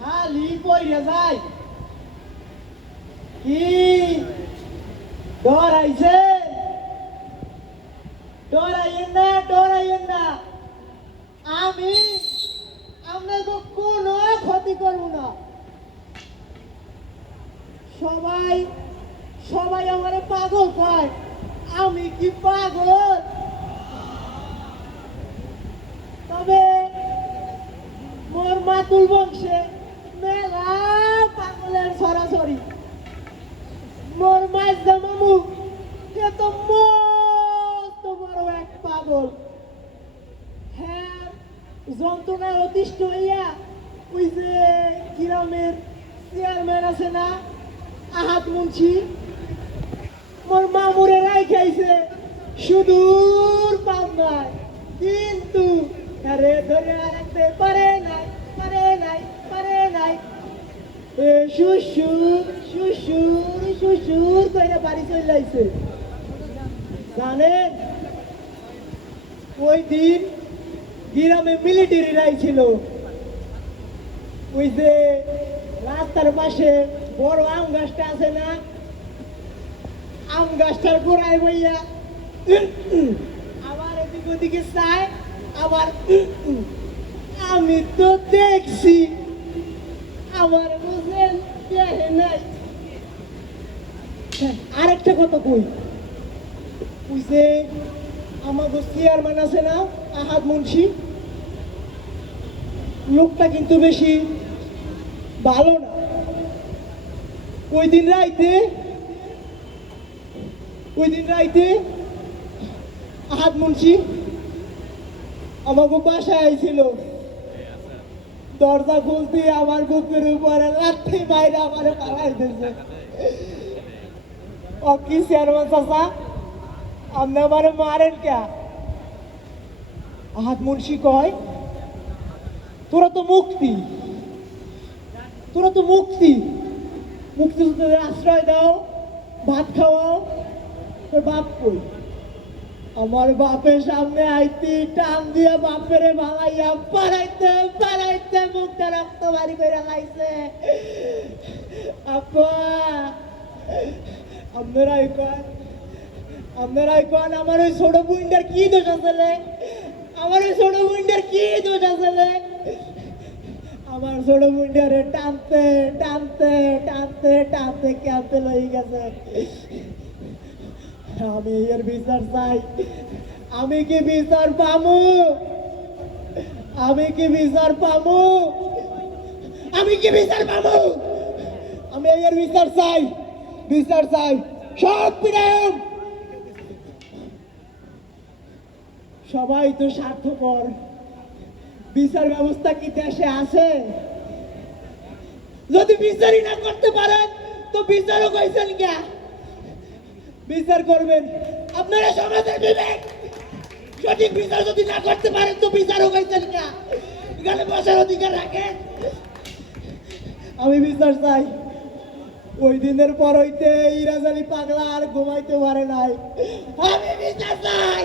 খালি পইরে যায় কি ডরাইছে ডরাইয়েন না আমি আপনাকে কোনো ক্ষতি করব না সবাই সবাই আমারে পাগল কয় আমি কি পাগল তবে মোর মাতুল বংশে মেলা পাগলের সরাসরি মোর মাইজা মামু সে তো মস্ত বড় এক পাগল হ্যাঁ যন্ত্রণায় অতিষ্ঠ হইয়া ওই যে গ্রামের চেয়ারম্যান আছে না আহাত মুন্সি মোর মামুরে রাইখাইছে সুদূর পাবনায় কিন্তু আরে ধরে রাখতে পারে নাই শ্বশুর করে বাড়ি চলে আইছে জানেন ওই দিন গ্রামে মিলিটারি রাইছিল ওই যে রাস্তার পাশে বড় আম গাছটা আছে না আম গাছটার গোড়ায় বইয়া আবার এদিক ওদিকে চায় আবার আমি তো দেখছি আমার বুঝলেন নাই আরেকটা কথা কই ওই যে আমাদের চেয়ারম্যান আছে না আহাদ মুন্সি লোকটা কিন্তু বেশি ভালো না ওই দিন রাইতে আহাদ মুন্সি আমাকে বাসায় আইছিল দরজা খুলতে আমার বুকের উপরে লাথি মাইরে আমারে পালাই দিয়েছে ও কি চেয়ারম্যান চাচা আপনি আমারে মারেন কে আহাদ মুন্সি কয় তোরা তো মুক্তি মুক্তিযুদ্ধের আশ্রয় দাও ভাত খাওয়াও তোর বাপ কই আমার বাপের সামনে আইতি টান দিয়া বাপের ভালাইয়া পাড়াইতে মুখটা রক্ত বাড়ি করে লাইছে আপা আপনারাই কন আমার ওই ছোট বুইন্ডার কি দোষ আছে আমার ছোট বুইন্ডারে টানতে ক্যাম্পে লই গেছে আমি এর বিচার চাই আমি কি বিচার পামু আমি এর বিচার চাই সব প্রেম সবাই তো স্বার্থপর বিচার ব্যবস্থা কি দেশে আছে যদি বিচারই না করতে পারেন তো বিচারও কইছেন কে বিচার করবেন আপনারা সমাজের বিবেক সঠিক বিচার যদি না করতে পারেন তো বিচারও কইছেন কে এখানে বসার অধিকার রাখেন আমি বিচার চাই ওই দিনের পর হইতে ইরাজ আলী পাগলা আর ঘুমাইতে পারে নাই আমি বিচার চাই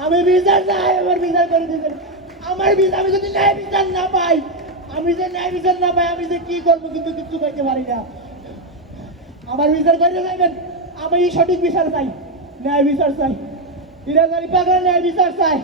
আমার বিচার করে দিবেন আমি যদি ন্যায় বিচার না পাই আমি যে কি করবো কিন্তু কিছু করতে পারি না আমার বিচার করে যাবেন আমি সঠিক বিচার চাই ন্যায় বিচার চাই ইরাজ আলী পাগলা ন্যায় বিচার চাই